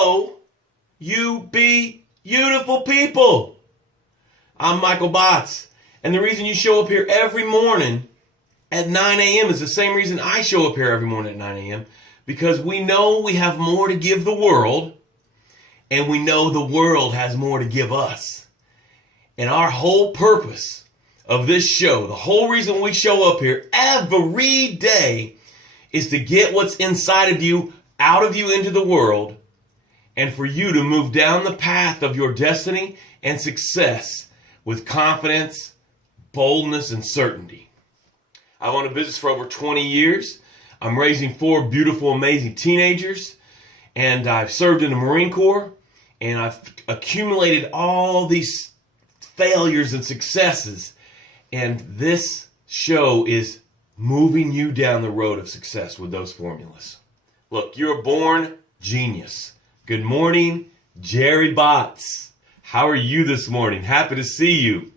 know you be beautiful people. I'm Michael Botts, and the reason you show up here every morning at 9 a.m. is the same reason I show up here every morning at 9 a.m. because we know we have more to give the world, and we know the world has more to give us. And our whole purpose of this show, the whole reason we show up here every day, is to get what's inside of you out of you into the world, and for you to move down the path of your destiny and success with confidence, boldness, and certainty. I've owned a business for over 20 years. I'm raising 4 beautiful, amazing teenagers, and I've served in the Marine Corps, and I've accumulated all these failures and successes, and this show is moving you down the road of success with those formulas. Look, you're a born genius. Good morning, Jerry Botts. How are you this morning? Happy to see you.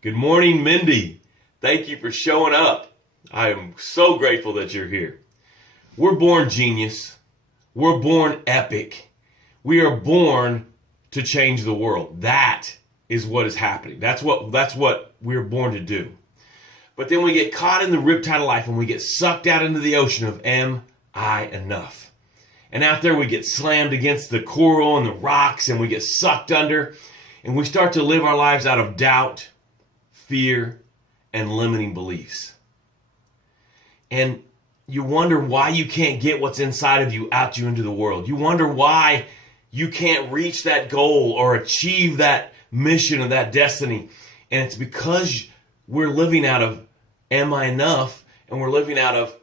Good morning, Mindy. Thank you for showing up. I am so grateful that you're here. We're born genius. We're born epic. We are born to change the world. That is what is happening. That's what we're born to do. But then we get caught in the riptide of life and we get sucked out into the ocean of am I enough? And out there we get slammed against the coral and the rocks and we get sucked under and we start to live our lives out of doubt, fear, and limiting beliefs. And you wonder why you can't get what's inside of you out you into the world. You wonder why you can't reach that goal or achieve that mission or that destiny. And it's because we're living out of am I enough? And we're living out of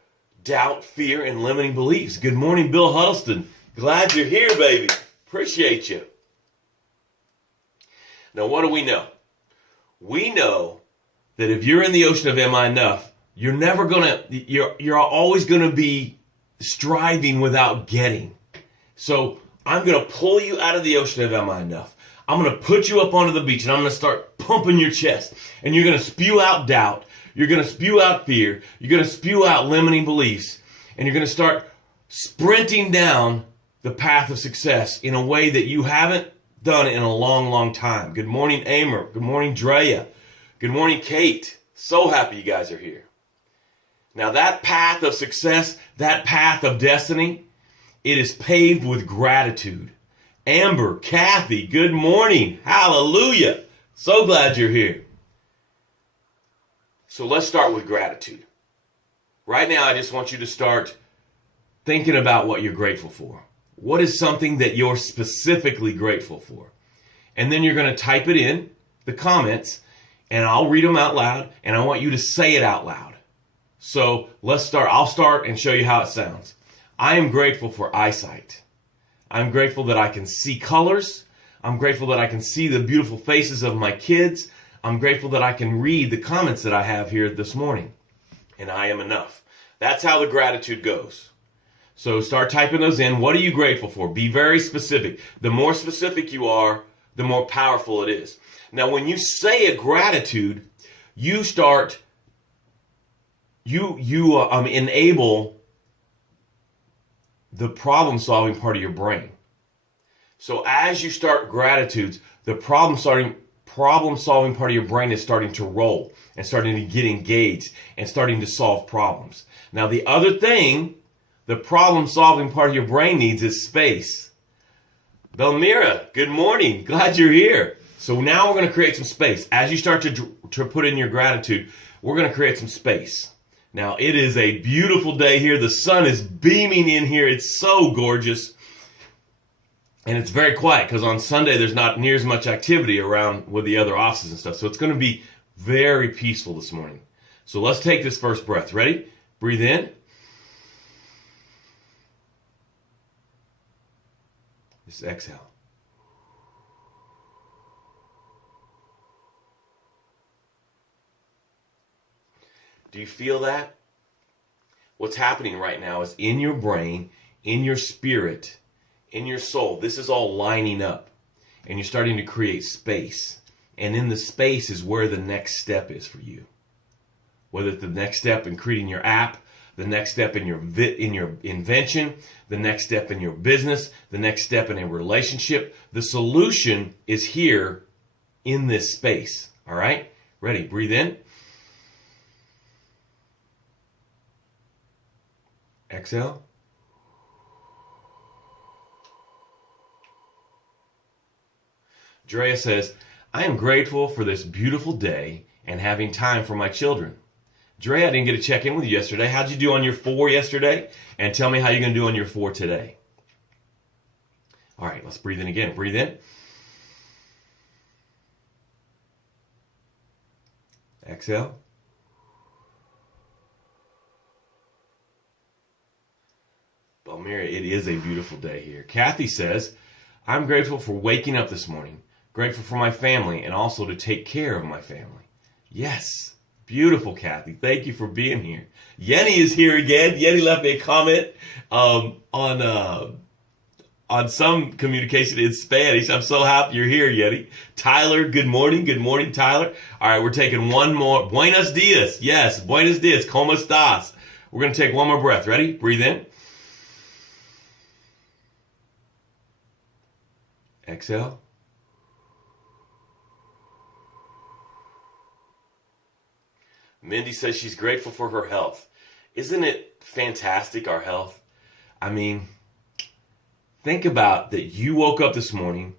doubt, fear, and limiting beliefs. Good morning, Bill Huddleston. Glad you're here, baby. Appreciate you. Now, what do we know? We know that if you're in the ocean of am I enough, you're always gonna be striving without getting. So I'm gonna pull you out of the ocean of am I enough. I'm gonna put you up onto the beach and I'm gonna start pumping your chest. And you're gonna spew out doubt. You're going to spew out fear. You're going to spew out limiting beliefs. And you're going to start sprinting down the path of success in a way that you haven't done in a long, long time. Good morning, Amer. Good morning, Drea. Good morning, Kate. So happy you guys are here. Now that path of success, that path of destiny, it is paved with gratitude. Amber, Kathy, good morning. Hallelujah. So glad you're here. So let's start with gratitude. Right now, I just want you to start thinking about what you're grateful for. What is something that you're specifically grateful for? And then you're going to type it in the comments, and I'll read them out loud, and I want you to say it out loud. So let's start. I'll start and show you how it sounds. I am grateful for eyesight. I'm grateful that I can see colors. I'm grateful that I can see the beautiful faces of my kids. I'm grateful that I can read the comments that I have here this morning. And I am enough. That's how the gratitude goes. So start typing those in. What are you grateful for? Be very specific. The more specific you are, the more powerful it is. Now, when you say a gratitude, you start, enable the problem-solving part of your brain. So as you start gratitudes, the problem-solving part of your brain is starting to roll and starting to get engaged and starting to solve problems. Now, the other thing the problem-solving part of your brain needs is space. Belmira, good morning. Glad you're here. So now we're going to create some space. As you start to put in your gratitude, we're going to create some space. Now, it is a beautiful day here. The sun is beaming in here. It's so gorgeous. And it's very quiet because on Sunday there's not near as much activity around with the other offices and stuff. So it's going to be very peaceful this morning. So let's take this first breath. Ready? Breathe in. Just exhale. Do you feel that? What's happening right now is in your brain, in your spirit, in your soul, this is all lining up. And you're starting to create space. And in the space is where the next step is for you. Whether it's the next step in creating your app, the next step in your invention, the next step in your business, the next step in a relationship. The solution is here in this space. All right? Ready? Breathe in. Exhale. Drea says, I am grateful for this beautiful day and having time for my children. Drea, I didn't get to check in with you yesterday. How'd you do on your 4 yesterday? And tell me how you're going to do on your 4 today. All right, let's breathe in again. Breathe in. Exhale. Balmira, it is a beautiful day here. Kathy says, I'm grateful for waking up this morning, grateful for my family, and also to take care of my family. Yes, beautiful, Kathy. Thank you for being here. Yenny is here again. Yenny left me a comment on some communication in Spanish. I'm so happy you're here, Yenny. Tyler, good morning. Good morning, Tyler. All right, we're taking one more. Buenos dias. Yes, buenos dias. ¿Cómo estás? We're going to take one more breath. Ready? Breathe in. Exhale. Mindy says she's grateful for her health. Isn't it fantastic, our health? I mean, think about that you woke up this morning,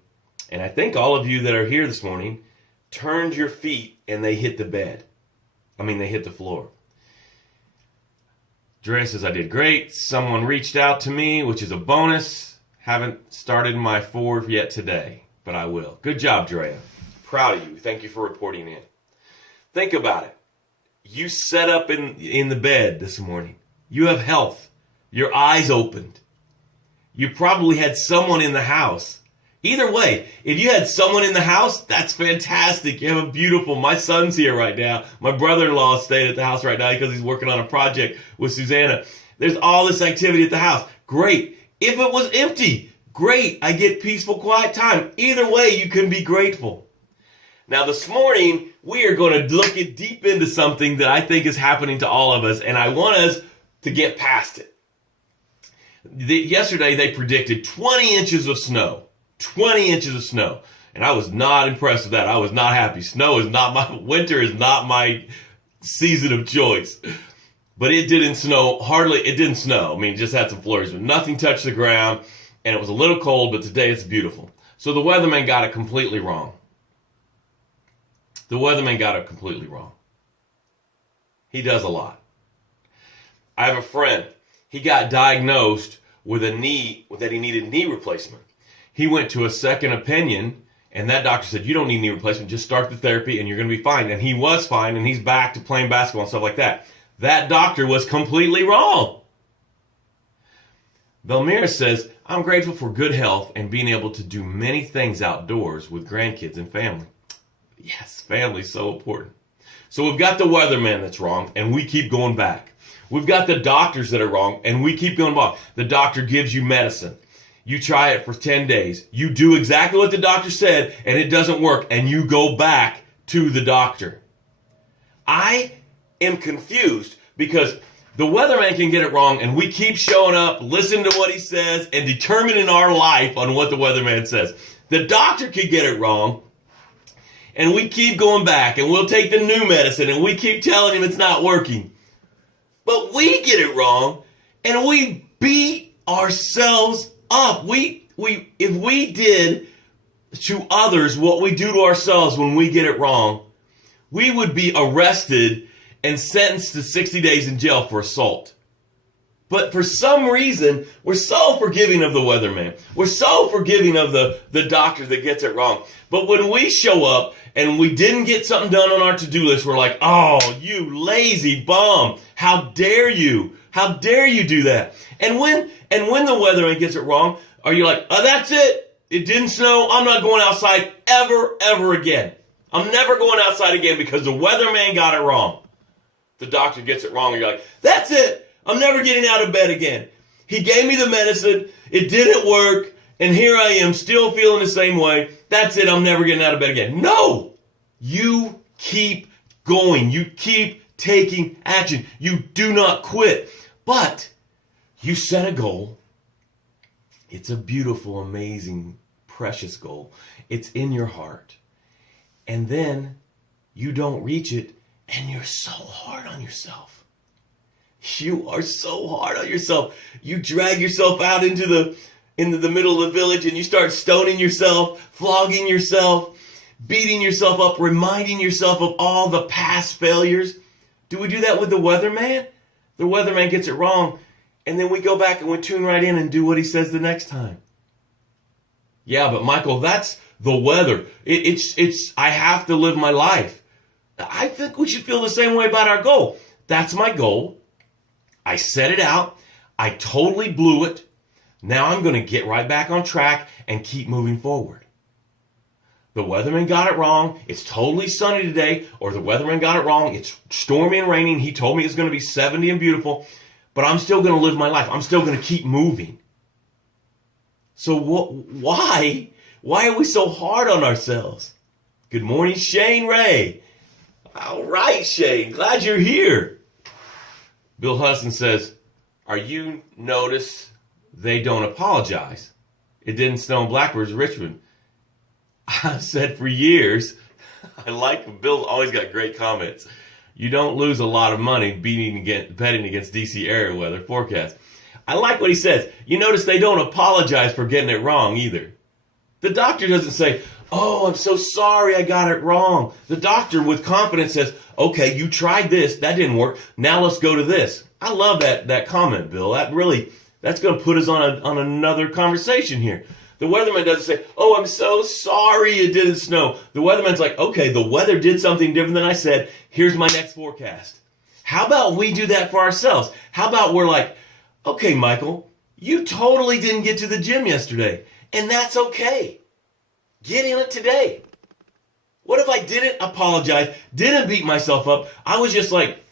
and I think all of you that are here this morning turned your feet and they hit the bed. They hit the floor. Drea says, I did great. Someone reached out to me, which is a bonus. Haven't started my 4 yet today, but I will. Good job, Drea. Proud of you. Thank you for reporting in. Think about it. You sat up in the bed this morning. You have health. Your eyes opened. You probably had someone in the house. Either way, if you had someone in the house, that's fantastic. You have a beautiful, my son's here right now. My brother-in-law is staying at the house right now because he's working on a project with Susanna. There's all this activity at the house. Great. If it was empty, great. I get peaceful, quiet time. Either way, you can be grateful. Now, this morning, we are going to look deep into something that I think is happening to all of us, and I want us to get past it. Yesterday, they predicted 20 inches of snow. 20 inches of snow. And I was not impressed with that. I was not happy. Winter is not my season of choice. But it didn't snow. It didn't snow. It just had some flurries, but nothing touched the ground. And it was a little cold, but today it's beautiful. So the weatherman got it completely wrong. The weatherman got it completely wrong. He does a lot. I have a friend. He got diagnosed with that he needed knee replacement. He went to a second opinion, and that doctor said, you don't need knee replacement. Just start the therapy, and you're going to be fine. And he was fine, and he's back to playing basketball and stuff like that. That doctor was completely wrong. Belmira says, I'm grateful for good health and being able to do many things outdoors with grandkids and family. Yes, family's so important. So we've got the weatherman that's wrong, and we keep going back. We've got the doctors that are wrong, and we keep going back. The doctor gives you medicine. You try it for 10 days. You do exactly what the doctor said, and it doesn't work, and you go back to the doctor. I am confused because the weatherman can get it wrong, and we keep showing up, listening to what he says, and determining our life on what the weatherman says. The doctor could get it wrong, and we keep going back, and we'll take the new medicine, and we keep telling him it's not working. But we get it wrong, and we beat ourselves up. If we did to others what we do to ourselves when we get it wrong, we would be arrested and sentenced to 60 days in jail for assault. But for some reason, we're so forgiving of the weatherman. We're so forgiving of the doctor that gets it wrong. But when we show up and we didn't get something done on our to-do list, we're like, oh, you lazy bum. How dare you? How dare you do that? And when the weatherman gets it wrong, are you like, oh, that's it? It didn't snow. I'm not going outside ever again. I'm never going outside again because the weatherman got it wrong. The doctor gets it wrong, and you're like, that's it. I'm never getting out of bed again. He gave me the medicine. It didn't work. And here I am still feeling the same way. That's it. I'm never getting out of bed again. No. You keep going. You keep taking action. You do not quit. But you set a goal. It's a beautiful, amazing, precious goal. It's in your heart. And then you don't reach it, and you're so hard on yourself. You are so hard on yourself. You drag yourself out into the middle of the village, and you start stoning yourself, flogging yourself, beating yourself up, reminding yourself of all the past failures. Do we do that with the weatherman? The weatherman gets it wrong, and then we go back and we tune right in and do what he says the next time. Yeah, but Michael, that's the weather. I have to live my life. I think we should feel the same way about our goal. That's my goal. I set it out. I totally blew it. Now I'm going to get right back on track and keep moving forward. The weatherman got it wrong. It's totally sunny today. Or the weatherman got it wrong. It's stormy and raining. He told me it's going to be 70 and beautiful. But I'm still going to live my life. I'm still going to keep moving. So why? Why are we so hard on ourselves? Good morning, Shane Ray. All right, Shane. Glad you're here. Bill Hudson says, are you notice they don't apologize? It didn't snow in Blackbirds, Richmond. I've said for years, I like Bill, always got great comments. You don't lose a lot of money betting against DC area weather forecast. I like what he says. You notice they don't apologize for getting it wrong either. The doctor doesn't say, oh, I'm so sorry I got it wrong. The doctor with confidence says, okay, you tried this, that didn't work. Now let's go to this. I love that comment, Bill. That's going to put us on another conversation here. The weatherman doesn't say, oh, I'm so sorry it didn't snow. The weatherman's like, okay, the weather did something different than I said. Here's my next forecast. How about we do that for ourselves? How about we're like, okay, Michael, you totally didn't get to the gym yesterday, and that's okay. Get in it today. What if I didn't apologize, didn't beat myself up? I was just like,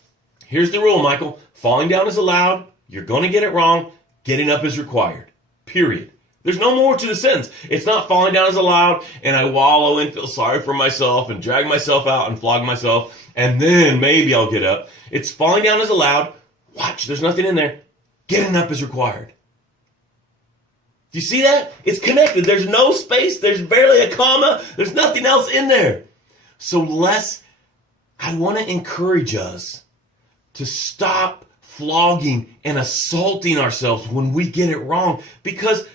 here's the rule, Michael. Falling down is allowed. You're going to get it wrong. Getting up is required. Period. There's no more to the sentence. It's not falling down is allowed, and I wallow and feel sorry for myself and drag myself out and flog myself, and then maybe I'll get up. It's falling down is allowed. Watch, there's nothing in there. Getting up is required. Do you see that? It's connected. There's no space. There's barely a comma. There's nothing else in there. So I want to encourage us to stop flogging and assaulting ourselves when we get it wrong, because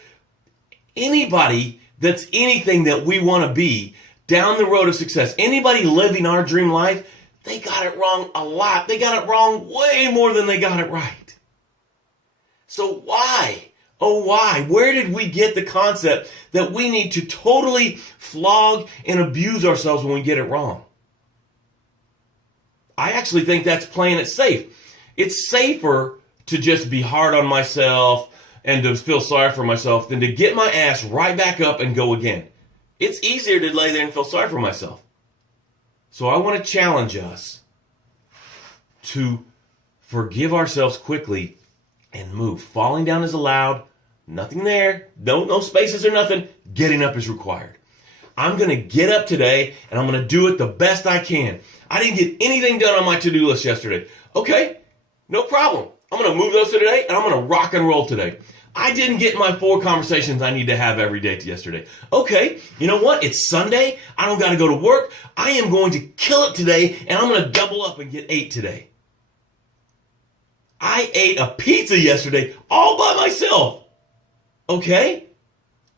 anybody that's anything that we want to be down the road of success, anybody living our dream life, they got it wrong a lot. They got it wrong way more than they got it right. So why? Oh, why? Where did we get the concept that we need to totally flog and abuse ourselves when we get it wrong? I actually think that's playing it safe. It's safer to just be hard on myself and to feel sorry for myself than to get my ass right back up and go again. It's easier to lay there and feel sorry for myself. So I want to challenge us to forgive ourselves quickly and move. Falling down is allowed. Nothing there. No spaces or nothing. Getting up is required. I'm going to get up today, and I'm going to do it the best I can. I didn't get anything done on my to-do list yesterday. Okay, no problem. I'm going to move those to today, and I'm going to rock and roll today. I didn't get my 4 conversations I need to have every day to yesterday. Okay, you know what? It's Sunday. I don't got to go to work. I am going to kill it today, and I'm going to double up and get 8 today. I ate a pizza yesterday all by myself. Okay?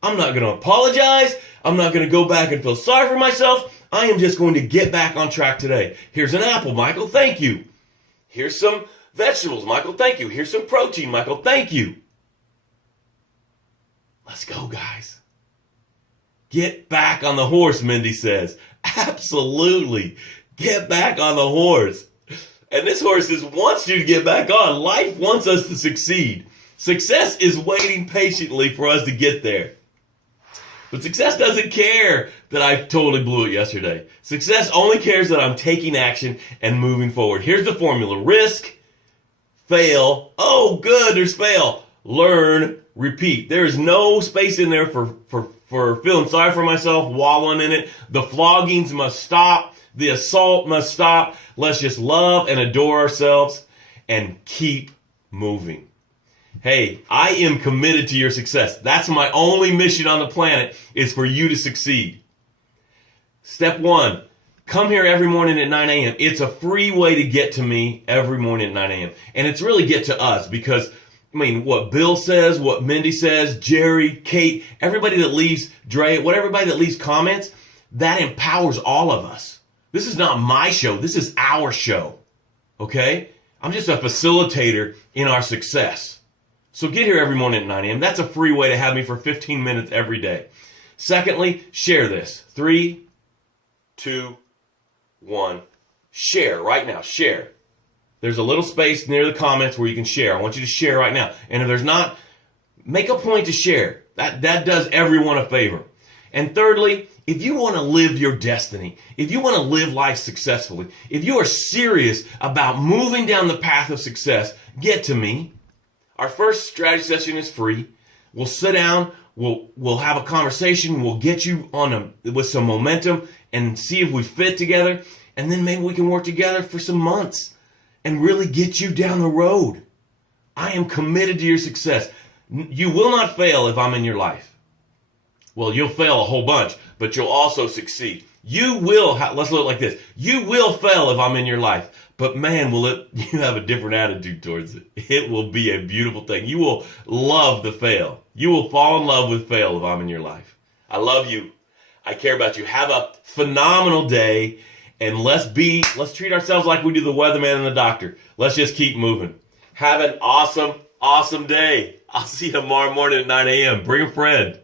I'm not going to apologize. I'm not going to go back and feel sorry for myself. I am just going to get back on track today. Here's an apple, Michael. Thank you. Here's some vegetables, Michael. Thank you. Here's some protein, Michael. Thank you. Let's go, guys. Get back on the horse, Mindy says. Absolutely. Get back on the horse. And this horse wants you to get back on. Life wants us to succeed. Success is waiting patiently for us to get there. But success doesn't care that I totally blew it yesterday. Success only cares that I'm taking action and moving forward. Here's the formula. Risk, fail. Oh, good, there's fail. Learn, repeat. There is no space in there for feeling sorry for myself, wallowing in it. The floggings must stop. The assault must stop. Let's just love and adore ourselves and keep moving. Hey, I am committed to your success. That's my only mission on the planet, is for you to succeed. Step 1, come here every morning at 9 a.m. It's a free way to get to me every morning at 9 a.m. And it's really get to us because, I mean, what Bill says, what Mindy says, Jerry, Kate, everybody that leaves, Dre, everybody that leaves comments, that empowers all of us. This is not my show. This is our show. Okay? I'm just a facilitator in our success. So get here every morning at 9 a.m. That's a free way to have me for 15 minutes every day. Secondly, share this. 3, 2, 1. Share right now. Share. There's a little space near the comments where you can share. I want you to share right now. And if there's not, make a point to share. That does everyone a favor. And thirdly, if you want to live your destiny, if you want to live life successfully, if you are serious about moving down the path of success, get to me. Our first strategy session is free. We'll sit down, we'll have a conversation, we'll get you with some momentum and see if we fit together, and then maybe we can work together for some months and really get you down the road. I am committed to your success. You will not fail if I'm in your life. Well, you'll fail a whole bunch, but you'll also succeed. You will, let's look like this. You will fail if I'm in your life. But man, you have a different attitude towards it. It will be a beautiful thing. You will love the fail. You will fall in love with fail if I'm in your life. I love you. I care about you. Have a phenomenal day. And let's treat ourselves like we do the weatherman and the doctor. Let's just keep moving. Have an awesome, awesome day. I'll see you tomorrow morning at 9 a.m. Bring a friend.